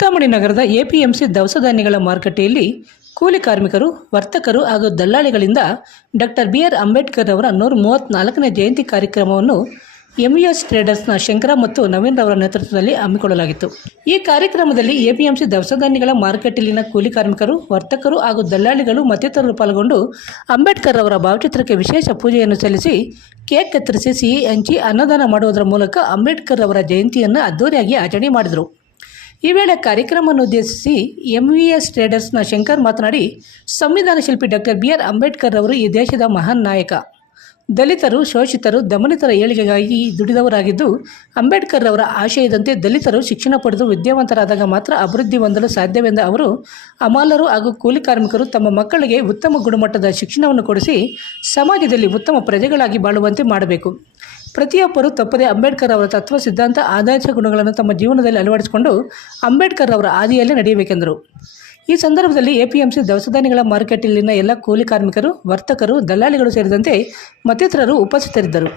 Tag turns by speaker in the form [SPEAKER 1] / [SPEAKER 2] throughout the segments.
[SPEAKER 1] ಚಿಂತಾಮಣಿ ನಗರದ ಎಪಿಎಂಸಿ ದವಸ ಧಾನ್ಯಗಳ ಮಾರುಕಟ್ಟೆಯಲ್ಲಿ ಕೂಲಿ ಕಾರ್ಮಿಕರು, ವರ್ತಕರು ಹಾಗೂ ದಲ್ಲಾಳಿಗಳಿಂದ ಡಾಕ್ಟರ್ ಬಿ ಆರ್ ಅಂಬೇಡ್ಕರ್ ಅವರ ನೂರ ಮೂವತ್ತ್ನಾಲ್ಕನೇ ಜಯಂತಿ ಕಾರ್ಯಕ್ರಮವನ್ನು ಎಂಇಎಸ್ ಟ್ರೇಡರ್ಸ್ನ ಶಂಕರ ಮತ್ತು ನವೀನ್ ರವರ ನೇತೃತ್ವದಲ್ಲಿ ಹಮ್ಮಿಕೊಳ್ಳಲಾಗಿತ್ತು. ಈ ಕಾರ್ಯಕ್ರಮದಲ್ಲಿ ಎಪಿಎಂಸಿ ದವಸ ಧಾನ್ಯಗಳ ಮಾರುಕಟ್ಟೆಯಲ್ಲಿನ ಕೂಲಿ ಕಾರ್ಮಿಕರು, ವರ್ತಕರು ಹಾಗೂ ದಲ್ಲಾಳಿಗಳು ಮತ್ತಿತರರು ಪಾಲ್ಗೊಂಡು ಅಂಬೇಡ್ಕರ್ ಅವರ ಭಾವಚಿತ್ರಕ್ಕೆ ವಿಶೇಷ ಪೂಜೆಯನ್ನು ಸಲ್ಲಿಸಿ ಕೇಕ್ ಕತ್ತರಿಸಿ ಸಿಹಿ ಹಂಚಿ ಅನ್ನದಾನ ಮಾಡುವುದರ ಮೂಲಕ ಅಂಬೇಡ್ಕರ್ ಅವರ ಜಯಂತಿಯನ್ನು ಅದ್ದೂರಿಯಾಗಿ ಆಚರಣೆ ಮಾಡಿದರು. ಈ ವೇಳೆ ಕಾರ್ಯಕ್ರಮವನ್ನು ಉದ್ದೇಶಿಸಿ ಎಂವಿಎಸ್ ಟ್ರೇಡರ್ಸ್ನ ಶಂಕರ್ ಮಾತನಾಡಿ, ಸಂವಿಧಾನ ಶಿಲ್ಪಿ ಡಾಕ್ಟರ್ ಬಿ ಆರ್ ಅಂಬೇಡ್ಕರ್ ಅವರು ಈ ದೇಶದ ಮಹಾನ್ ನಾಯಕ. ದಲಿತರು, ಶೋಷಿತರು, ದಮನಿತರ ಏಳಿಗೆಗಾಗಿ ದುಡಿದವರಾಗಿದ್ದು, ಅಂಬೇಡ್ಕರ್ ಅವರ ಆಶಯದಂತೆ ದಲಿತರು ಶಿಕ್ಷಣ ಪಡೆದು ವಿದ್ಯಾವಂತರಾದಾಗ ಮಾತ್ರ ಅಭಿವೃದ್ಧಿ ಹೊಂದಲು ಸಾಧ್ಯವೆಂದ ಅವರು, ಅಮಾಲರು ಹಾಗೂ ಕೂಲಿ ಕಾರ್ಮಿಕರು ತಮ್ಮ ಮಕ್ಕಳಿಗೆ ಉತ್ತಮ ಗುಣಮಟ್ಟದ ಶಿಕ್ಷಣವನ್ನು ಕೊಡಿಸಿ, ಸಮಾಜದಲ್ಲಿ ಉತ್ತಮ ಪ್ರಜೆಗಳಾಗಿ ಬಾಳುವಂತೆ ಮಾಡಬೇಕು. ಪ್ರತಿಯೊಬ್ಬರು ತಪ್ಪದೆ ಅಂಬೇಡ್ಕರ್ ಅವರ ತತ್ವ ಸಿದ್ಧಾಂತ ಆದರ್ಶ ಗುಣಗಳನ್ನು ತಮ್ಮ ಜೀವನದಲ್ಲಿ ಅಳವಡಿಸಿಕೊಂಡು ಅಂಬೇಡ್ಕರ್ ಅವರ ಹಾದಿಯಲ್ಲೇ ನಡೆಯಬೇಕೆಂದರು ಈ ಸಂದರ್ಭದಲ್ಲಿ ಎಪಿಎಂಸಿ ಸಿ ಧಾನ್ಯಗಳ ಮಾರುಕಟ್ಟೆಯಲ್ಲಿನ ಎಲ್ಲ ಕೂಲಿ ಕಾರ್ಮಿಕರು ವರ್ತಕರು ದಲ್ಲಾಳಿಗಳು ಸೇರಿದಂತೆ ಮತ್ತಿತರರು ಉಪಸ್ಥಿತರಿದ್ದರು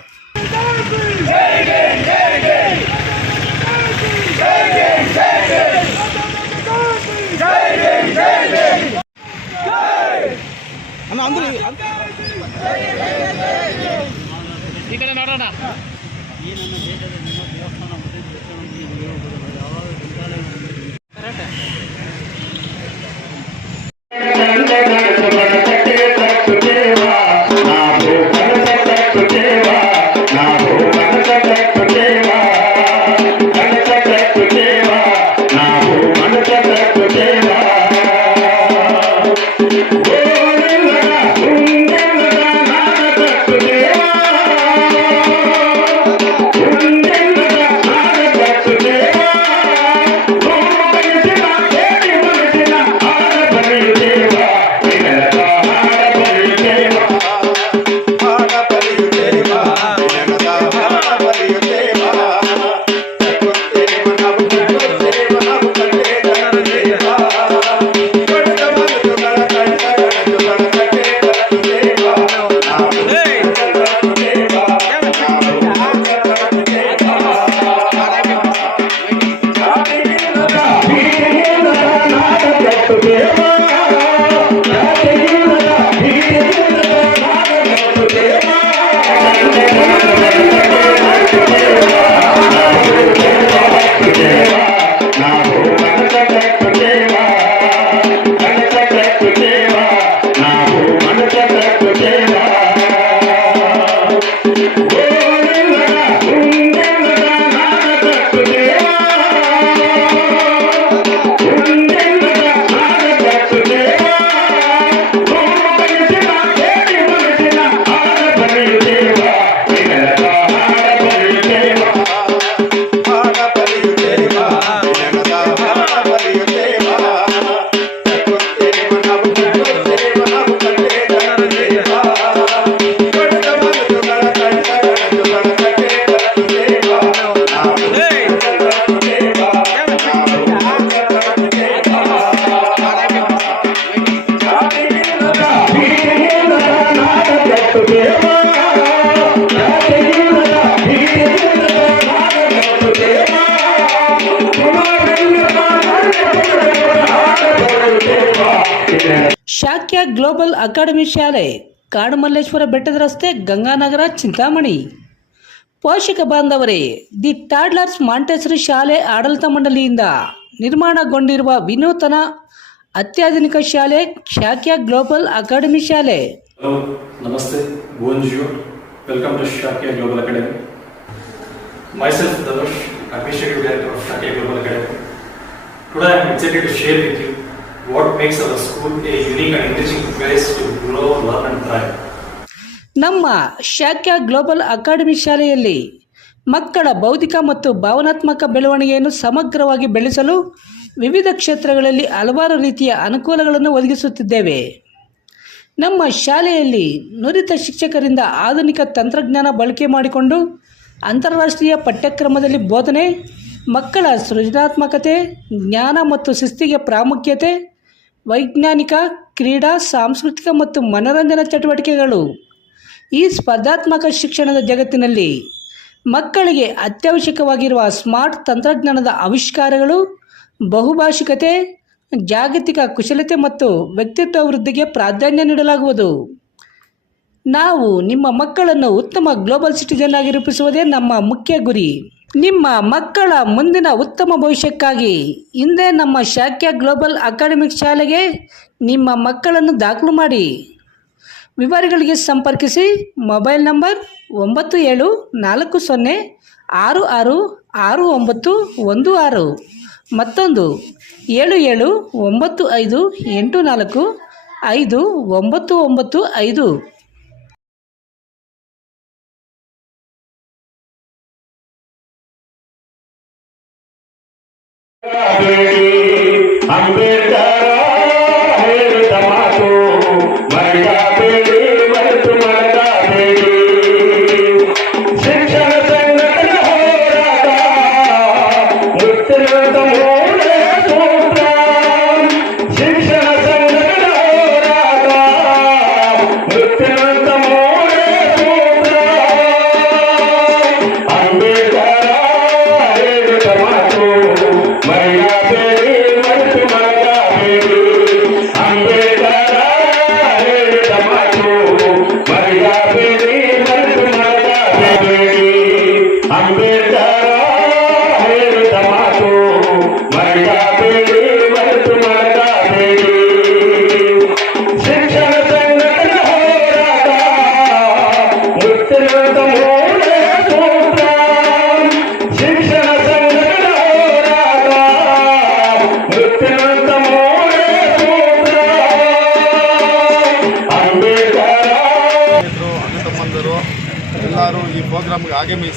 [SPEAKER 2] ಈ ಕಡೆ ನೋಡೋಣ
[SPEAKER 1] ಶಾಕ್ಯ ಗ್ಲೋಬಲ್ ಅಕಾಡೆಮಿ ಶಾಲೆ ಕಾಡುಮಲ್ಲೇಶ್ವರ ಬೆಟ್ಟದ ರಸ್ತೆ ಗಂಗಾನಗರ, ಚಿಂತಾಮಣಿ ಪೋಷಕ ಬಾಂಧವರೇ, ದಿ ಟಾಡ್ಲರ್ಸ್ ಮಾಂಟೆಸರಿ ಶಾಲೆ ಆಡಳಿತ ಮಂಡಳಿಯಿಂದ ನಿರ್ಮಾಣಗೊಂಡಿರುವ ವಿನೂತನ ಅತ್ಯಾಧುನಿಕ ಶಾಲೆ ಶಾಕ್ಯ ಗ್ಲೋಬಲ್ ಅಕಾಡೆಮಿ ಶಾಲೆ
[SPEAKER 3] ನಮಸ್ತೆ. Welcome to Shakya Global Academy. Myself, Dhanush, Administrative Director of Shakya Global Academy. Today I am excited to share with you what makes our school a unique and enriching place to grow, learn and thrive.
[SPEAKER 1] ನಮ್ಮ Shakya global academy ಶಾಲೆಯಲ್ಲಿ ಮಕ್ಕಳ ಬೌದ್ಧಿಕ ಮತ್ತು ಭಾವನಾತ್ಮಕ ಬೆಳವಣಿಗೆಯನ್ನು ಸಮಗ್ರವಾಗಿ ಬೆಳೆಸಲು ವಿವಿಧ ಕ್ಷೇತ್ರಗಳಲ್ಲಿ ಹಲವಾರು ರೀತಿಯ ಅನುಕೂಲಗಳನ್ನು ಒದಗಿಸುತ್ತಿದ್ದೇವೆ ನಮ್ಮ ಶಾಲೆಯಲ್ಲಿ ನುರಿತ ಶಿಕ್ಷಕರಿಂದ ಆಧುನಿಕ ತಂತ್ರಜ್ಞಾನ ಬಳಕೆ ಮಾಡಿಕೊಂಡು ಅಂತಾರಾಷ್ಟ್ರೀಯ ಪಠ್ಯಕ್ರಮದಲ್ಲಿ ಬೋಧನೆ, ಮಕ್ಕಳ ಸೃಜನಾತ್ಮಕತೆ, ಜ್ಞಾನ ಮತ್ತು ಶಿಸ್ತಿಗೆ ಪ್ರಾಮುಖ್ಯತೆ, ವೈಜ್ಞಾನಿಕ, ಕ್ರೀಡಾ, ಸಾಂಸ್ಕೃತಿಕ ಮತ್ತು ಮನರಂಜನಾ ಚಟುವಟಿಕೆಗಳು. ಈ ಸ್ಪರ್ಧಾತ್ಮಕ ಶಿಕ್ಷಣದ ಜಗತ್ತಿನಲ್ಲಿ ಮಕ್ಕಳಿಗೆ ಅತ್ಯವಶ್ಯಕವಾಗಿರುವ ಸ್ಮಾರ್ಟ್ ತಂತ್ರಜ್ಞಾನದ ಆವಿಷ್ಕಾರಗಳು ಬಹುಭಾಷಿಕತೆ ಜಾಗತಿಕ ಕುಶಲತೆ ಮತ್ತು ವ್ಯಕ್ತಿತ್ವ ವೃದ್ಧಿಗೆ ಪ್ರಾಧಾನ್ಯ ನೀಡಲಾಗುವುದು. ನಾವು ನಿಮ್ಮ ಮಕ್ಕಳನ್ನು ಉತ್ತಮ ಗ್ಲೋಬಲ್ ಸಿಟಿಜನ್ ಆಗಿ ರೂಪಿಸುವುದೇ ನಮ್ಮ ಮುಖ್ಯ ಗುರಿ. ನಿಮ್ಮ ಮಕ್ಕಳ ಮುಂದಿನ ಉತ್ತಮ ಭವಿಷ್ಯಕ್ಕಾಗಿ ಹಿಂದೆ ನಮ್ಮ ಶಾಖ್ಯ ಗ್ಲೋಬಲ್ ಅಕಾಡೆಮಿಕ್ ಶಾಲೆಗೆ ನಿಮ್ಮ ಮಕ್ಕಳನ್ನು ದಾಖಲು ಮಾಡಿ. ವಿವರಗಳಿಗೆ ಸಂಪರ್ಕಿಸಿ ಮೊಬೈಲ್ ನಂಬರ್ ಒಂಬತ್ತು ಏಳು ನಾಲ್ಕು ಸೊನ್ನೆ ಆರು ಆರು ಆರು ಒಂಬತ್ತು ಒಂದು ಆರು. ಮತ್ತೊಂದು ಏಳು ಏಳು ಒಂಬತ್ತು ಐದು ಎಂಟು ನಾಲ್ಕು ಐದು ಒಂಬತ್ತು ಒಂಬತ್ತು ಐದು.
[SPEAKER 2] ಅಂಬೇಡ್ಕರ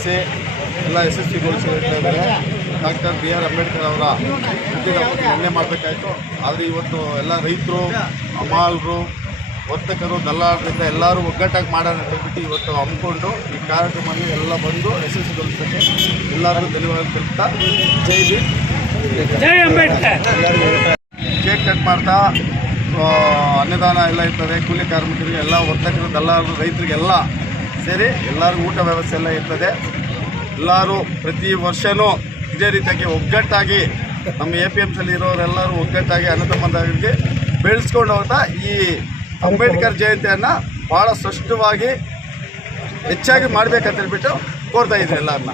[SPEAKER 4] ಸಿ ಎಲ್ಲ ಯಶಸ್ವಿಗೊಳಿಸಿದ್ದಾರೆ ಡಾಕ್ಟರ್ ಬಿ ಆರ್ ಅಂಬೇಡ್ಕರ್ ಅವರ ಹೆಮ್ಮೆ ಮಾಡಬೇಕಾಯಿತು. ಆದರೆ ಇವತ್ತು ಎಲ್ಲ ರೈತರು ಅಮಾಲರು ವರ್ತಕರು ದಲ್ಲಾಳರಿಂದ ಎಲ್ಲರೂ ಒಗ್ಗಟ್ಟಾಗಿ ಮಾಡೋಣ ಹೇಳ್ಬಿಟ್ಟು ಇವತ್ತು ಅಂದ್ಕೊಂಡು ಈ ಕಾರ್ಯಕ್ರಮದಲ್ಲಿ ಎಲ್ಲ ಬಂದು ಯಶಸ್ವಿಗೊಳಿಸೋಕ್ಕೆ ಎಲ್ಲರಿಗೂ ಧನ್ಯವಾದ ತಿಳ್ತಾ ಜೈ
[SPEAKER 5] ಜೈ ಅಂಬೇಡ್ಕರ್.
[SPEAKER 4] ಕೇಕ್ ಕಟ್ ಮಾಡ್ತಾ ಅನ್ನದಾನ ಎಲ್ಲ ಇರ್ತದೆ. ಕೂಲಿ ಕಾರ್ಮಿಕರಿಗೆ ಎಲ್ಲ ವರ್ತಕರು ದಲ್ಲಾಳರು ರೈತರಿಗೆಲ್ಲ ಸೇರಿ ಎಲ್ಲರಿಗೂ ಊಟ ವ್ಯವಸ್ಥೆ ಎಲ್ಲ ಇರ್ತದೆ. ಎಲ್ಲರೂ ಪ್ರತಿ ವರ್ಷವೂ ಇದೇ ರೀತಿಯಾಗಿ ಒಗ್ಗಟ್ಟಾಗಿ ನಮ್ಮ ಎ ಪಿ ಎಂ ಸಿಯಲ್ಲಿ ಇರೋರೆಲ್ಲರೂ ಒಗ್ಗಟ್ಟಾಗಿ ಅನ್ನ ತಮ್ಮಂದಾಗಿ ಬೆಳೆಸ್ಕೊಂಡು ಹೋಗ್ತಾ ಈ ಅಂಬೇಡ್ಕರ್ ಜಯಂತಿಯನ್ನು ಭಾಳ ಸ್ಪಷ್ಟವಾಗಿ ಹೆಚ್ಚಾಗಿ ಮಾಡಬೇಕಂತ ಹೇಳ್ಬಿಟ್ಟು ಕೋರ್ತಾ ಇದ್ದೀನಿ ಎಲ್ಲರನ್ನ